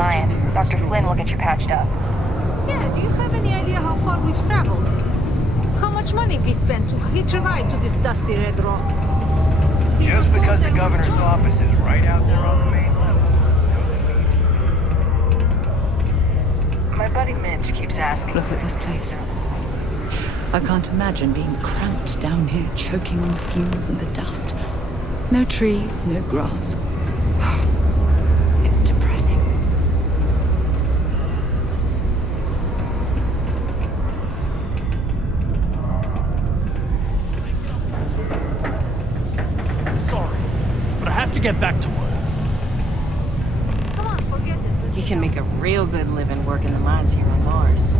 lying. Dr. Flynn will get you patched up. Yeah, do you have any idea how far we've traveled? How much money we spent to hitch a ride to this dusty red rock? Just because the governor's office is right out there on the main level. My buddy Mitch keeps asking. Look at this place. I can't imagine being cramped down here, choking on the fumes and the dust. No trees, no grass. It's depressing. Sorry, but I have to get back to work. Come on, forget it. You can make a real good living working the mines here on Mars.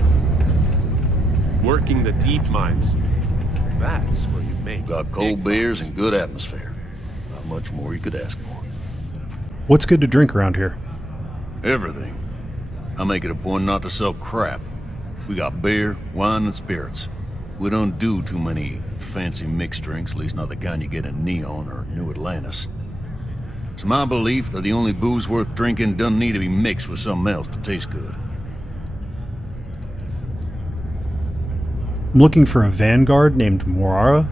Working the deep mines. That's where you make. Got cold beers and good atmosphere. Not much more you could ask for. What's good to drink around here? Everything. I make it a point not to sell crap. We got beer, wine, and spirits. We don't do too many fancy mixed drinks, at least not the kind you get in Neon or New Atlantis. It's my belief that the only booze worth drinking doesn't need to be mixed with something else to taste good. I'm looking for a vanguard named Morara.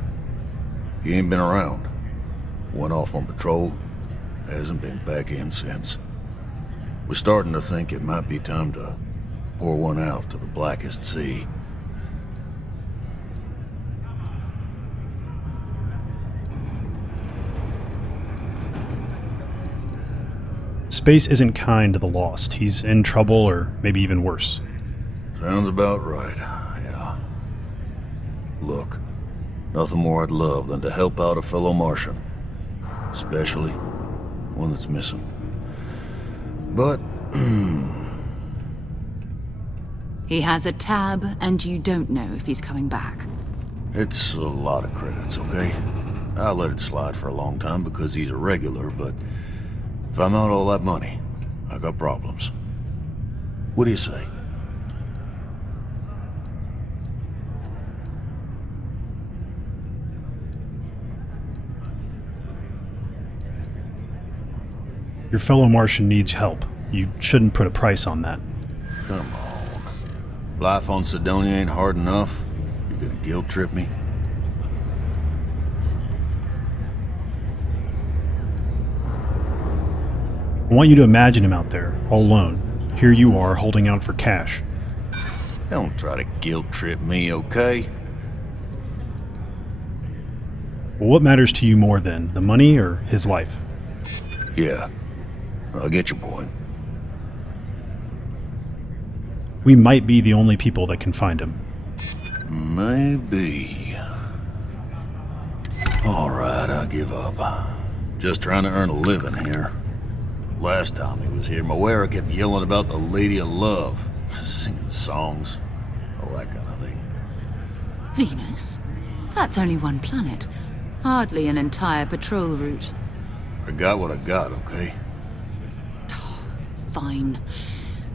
He ain't been around. Went off on patrol. Hasn't been back in since. We're starting to think it might be time to pour one out to the blackest sea. Space isn't kind to the lost. He's in trouble, or maybe even worse. Sounds about right, yeah. Look, nothing more I'd love than to help out a fellow Martian. Especially one that's missing. But, He has a tab, and you don't know if he's coming back. it's a lot of credits, okay? I let it slide for a long time because he's a regular, but if I'm out all that money, I got problems. What do you say? Your fellow Martian needs help. You shouldn't put a price on that. Come on. Life on Sidonia ain't hard enough. You're gonna guilt trip me? I want you to imagine him out there, all alone. Here you are, holding out for cash. Don't try to guilt trip me, okay? Well, what matters to you more then, the money or his life? Yeah, I get your point. We might be the only people that can find him. Maybe. Alright, I give up. Just trying to earn a living here. Last time he was here, Moira kept yelling about the Lady of Love, singing songs, all that kind of thing. Venus? That's only one planet. Hardly an entire patrol route. I got what I got, okay? Fine.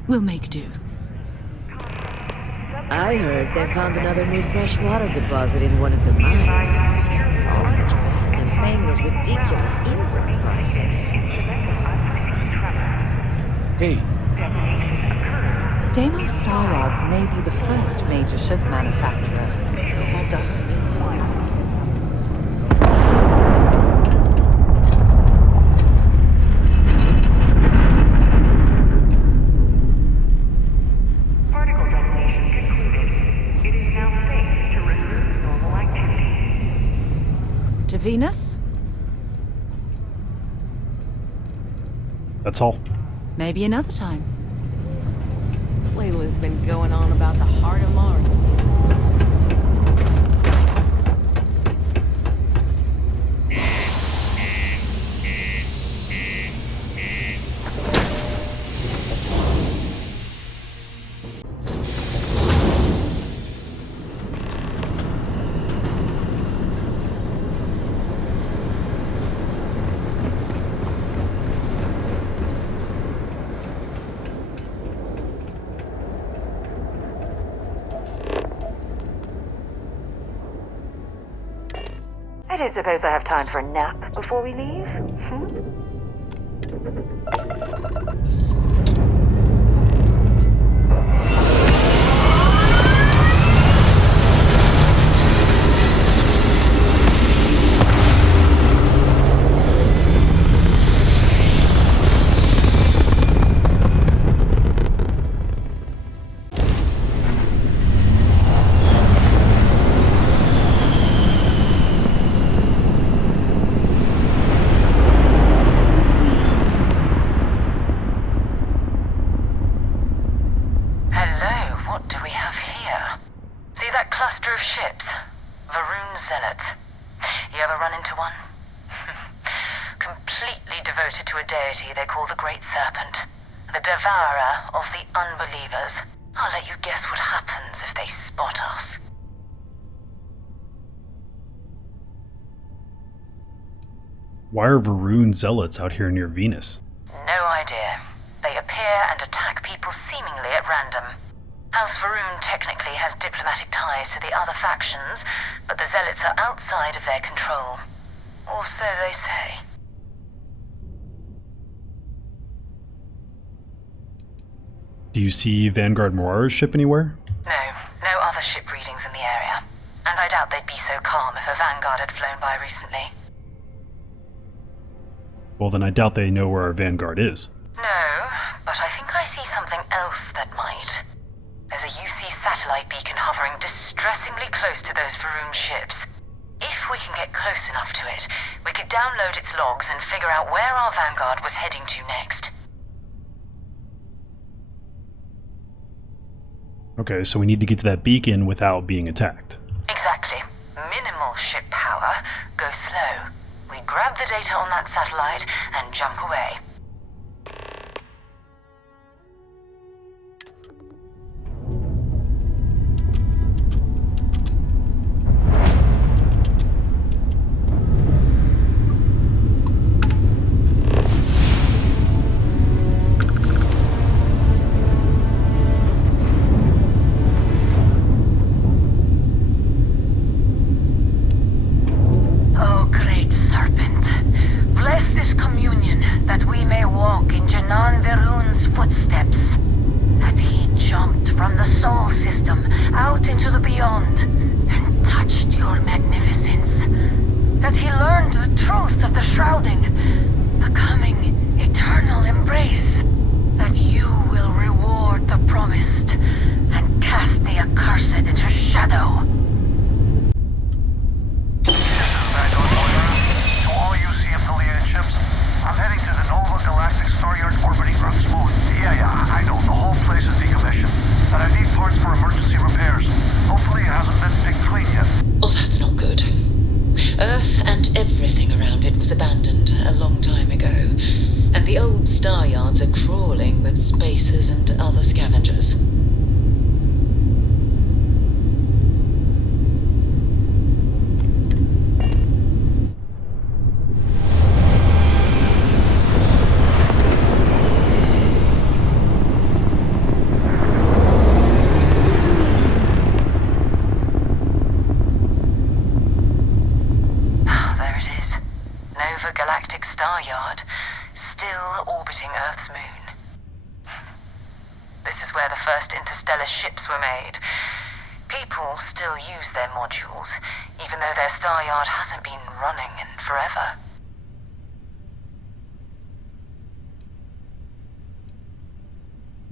We'll make do. I heard they found another new freshwater deposit in one of the mines. So much better than paying those ridiculous import prices. Hey, Deimos Star Yards may be the first major ship manufacturer, but that doesn't mean one. Particle detonation concluded. It is now safe to resume normal activity. To Venus? That's all. Maybe another time. Layla's been going on about the heart of Mars. I don't suppose I have time for a nap before we leave? ships. Varun Zealots. You ever run into one? Completely devoted to a deity they call the Great Serpent. The devourer of the unbelievers. I'll let you guess what happens if they spot us. Why are Varun zealots out here near Venus? No idea. They appear and attack people seemingly at random. House Varun technically has diplomatic ties to the other factions, but the zealots are outside of their control. Or so they say. Do you see Vanguard Moira's ship anywhere? No other ship readings in the area. And I doubt they'd be so calm if a Vanguard had flown by recently. Well, then I doubt they know where our Vanguard is. No, but I think I see something else that might. There's a UC satellite beacon hovering distressingly close to those Varun ships. If we can get close enough to it, we could download its logs and figure out where our Vanguard was heading to next. Okay, so we need to get to that beacon without being attacked. Exactly. Minimal ship power. Go slow. We grab the data on that satellite and jump away.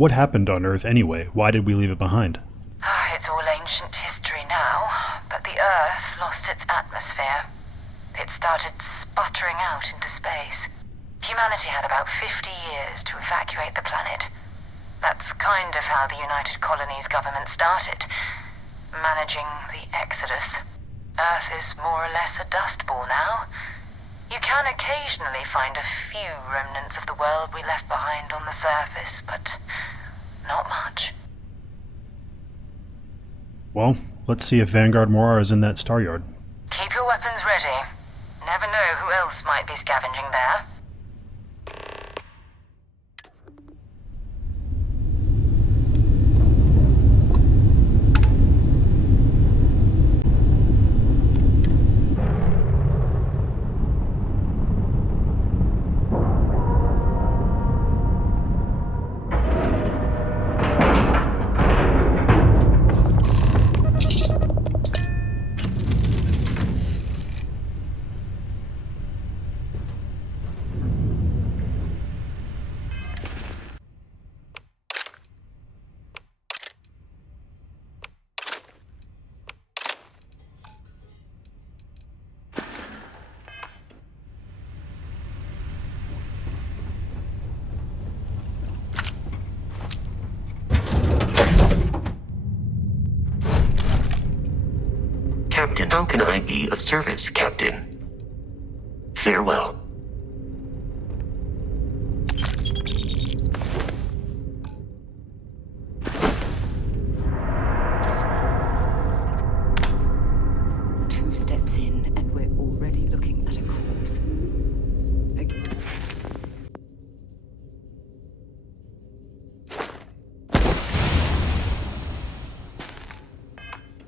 What happened on Earth anyway? Why did we leave it behind? It's all ancient history now, but the Earth lost its atmosphere. It started sputtering out into space. Humanity had about 50 years to evacuate the planet. That's kind of how the United Colonies government started, managing the exodus. Earth is more or less a dust ball now. You can occasionally find a few remnants of the world we left behind on the surface, but not much. Well, let's see if Vanguard Moira is in that star yard. Keep your weapons ready. Never know who else might be scavenging there. Captain, how can I be of service, Captain? Farewell. Two steps in, and we're already looking at a corpse.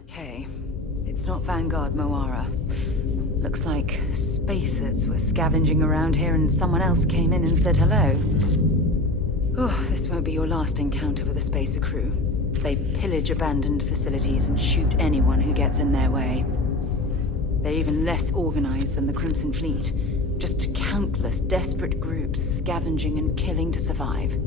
Okay, it's not Vanguard Moara. Looks like spacers were scavenging around here and someone else came in and said hello. Oh, this won't be your last encounter with a spacer crew. They pillage abandoned facilities and shoot anyone who gets in their way. They're even less organized than the Crimson Fleet. Just countless desperate groups scavenging and killing to survive.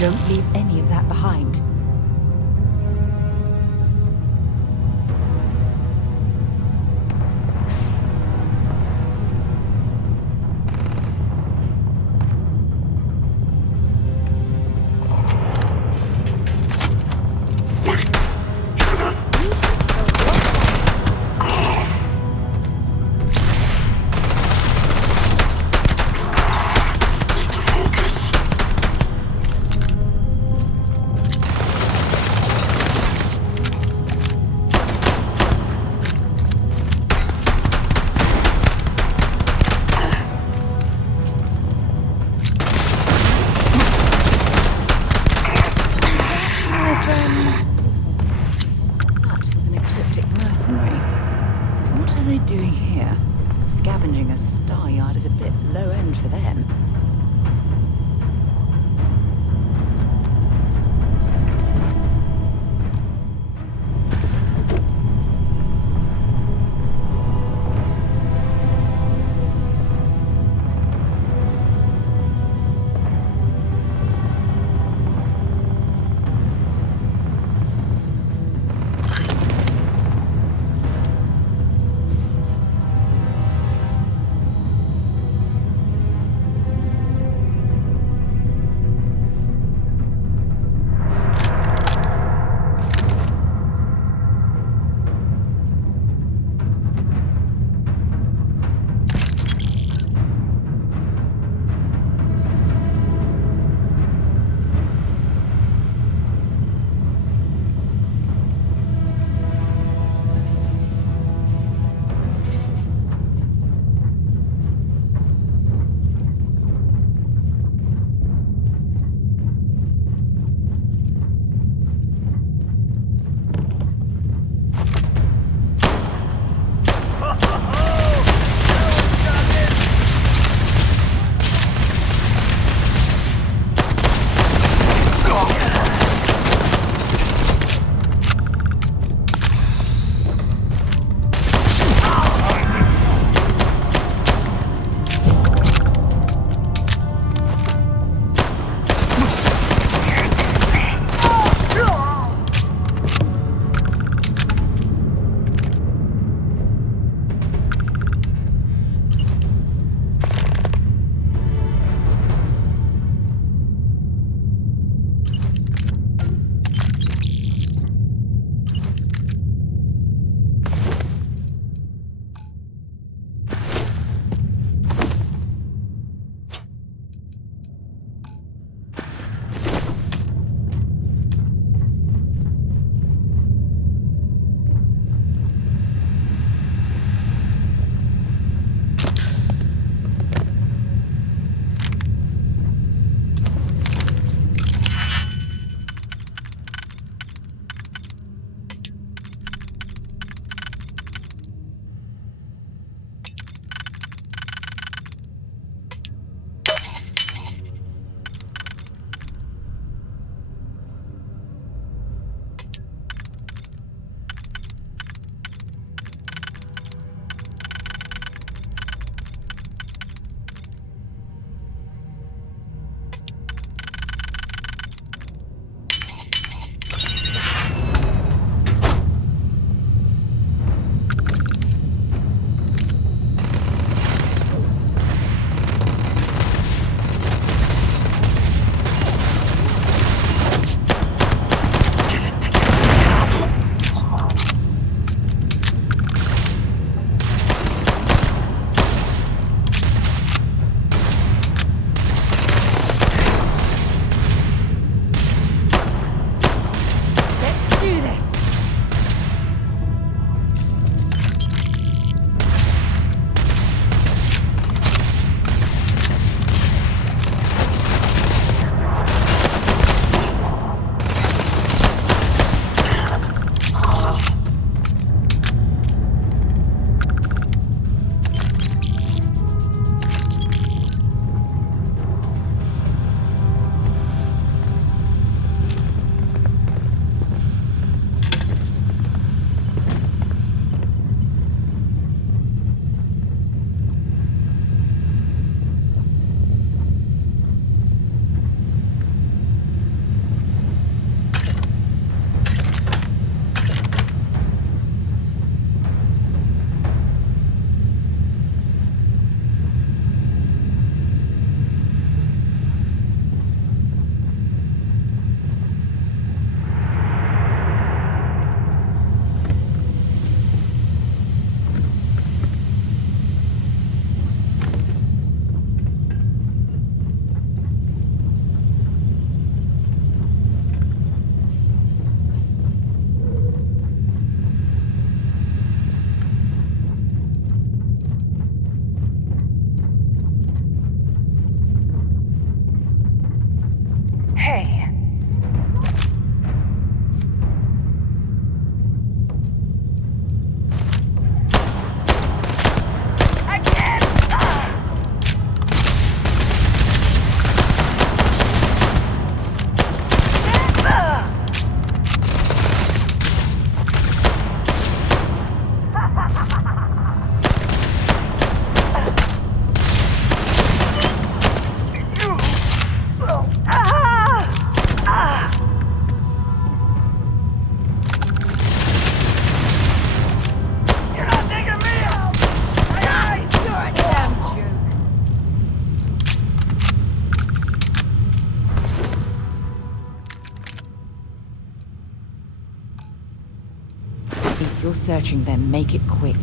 Don't leave any of that behind. you're searching, then make it quick.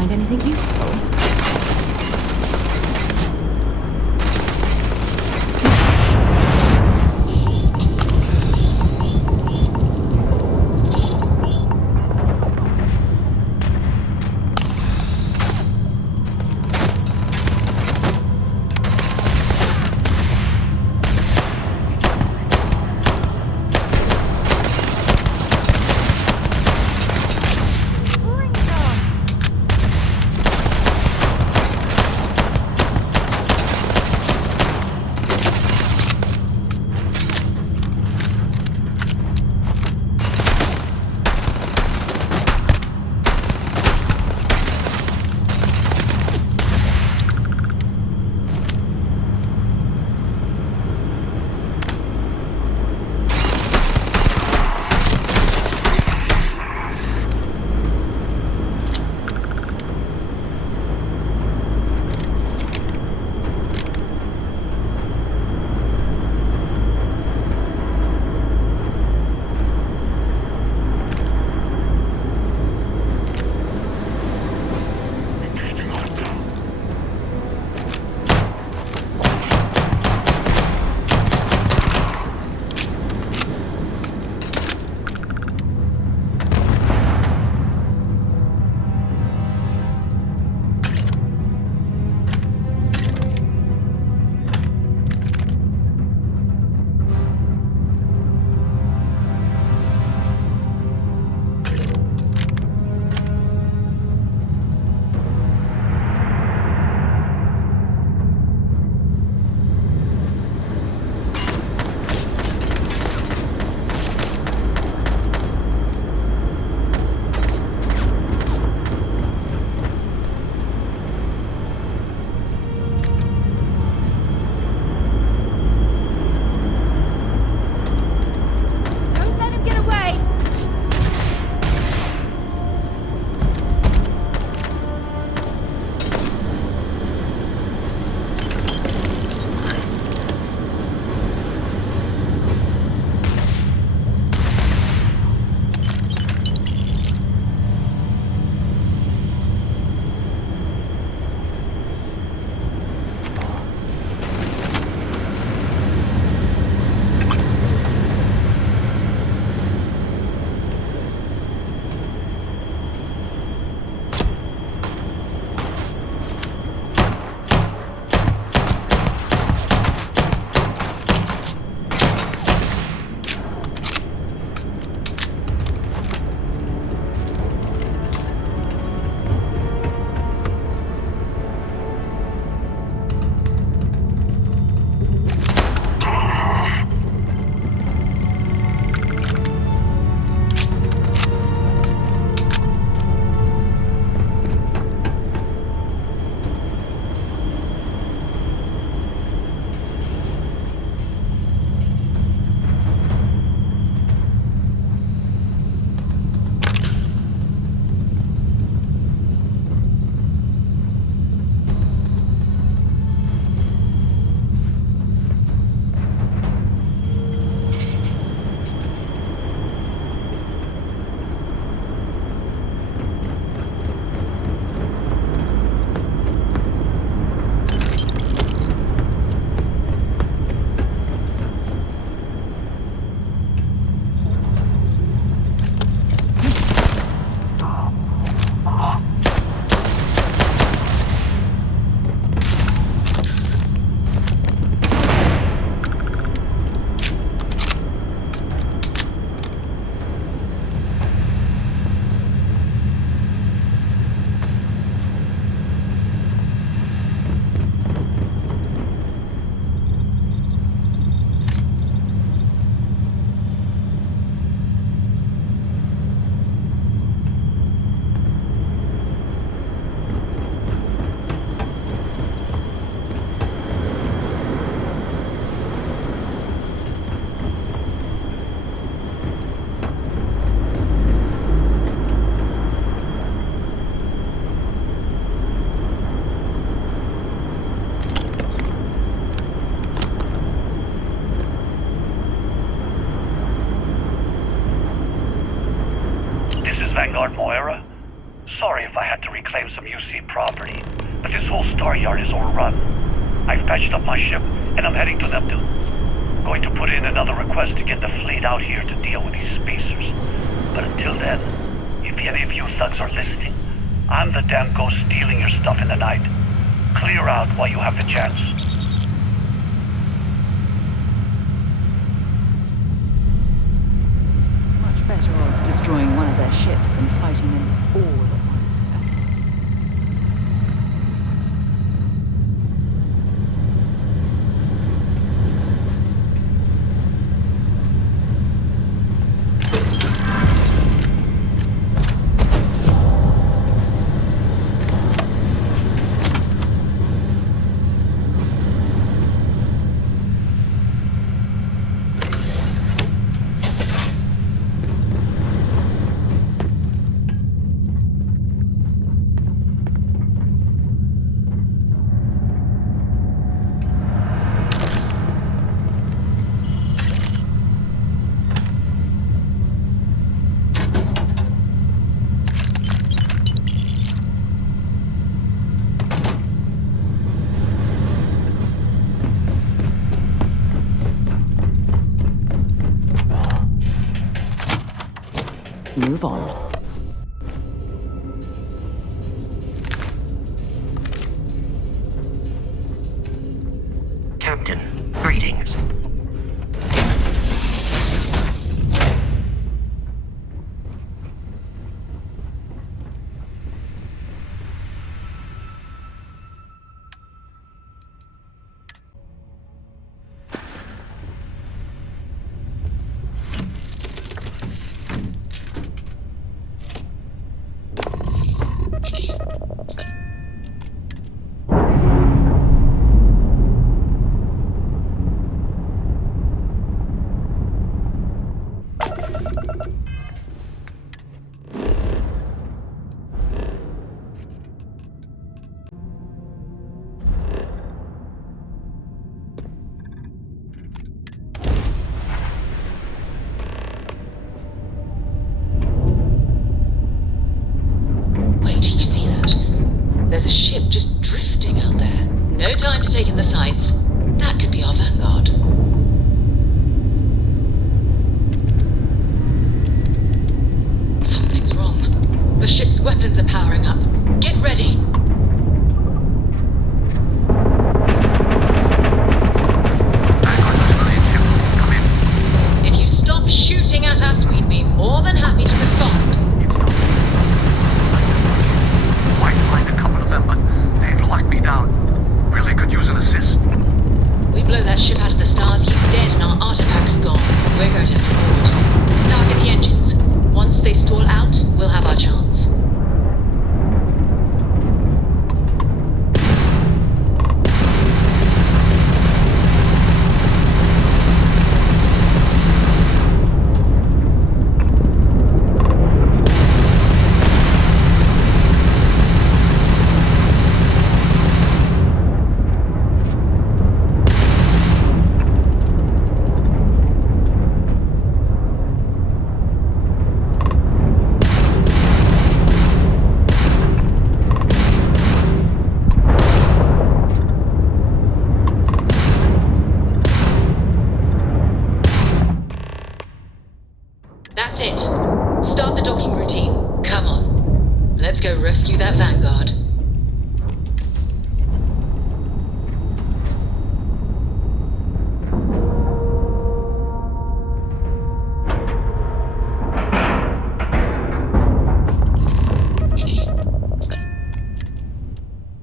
find anything useful. Vanguard Moira. Sorry if I had to reclaim some UC property, but this whole star yard is overrun. I've patched up my ship, and I'm heading to Neptune. Going to put in another request to get the fleet out here to deal with these spacers. But until then, if any of you thugs are listening, I'm the damn ghost stealing your stuff in the night. Clear out while you have the chance. Much better odds destroying one of their ships than fighting them all at once. Move on. Captain, greetings. Wait, you see that? There's a ship just drifting out there. No time to take in the sights. That could be our vanguard. Something's wrong. The ship's weapons are powering up. Get ready! If you stop shooting at us, we'd be more than happy to respond. Might find a couple of them, but they've locked me down. Really could use an assist. We blow that ship out of the stars, he's dead and our artifact's gone. We're going to have to board. Target the engines. Once they stall out, we'll have our chance. That's it. Start the docking routine. Come on. Let's go rescue that van.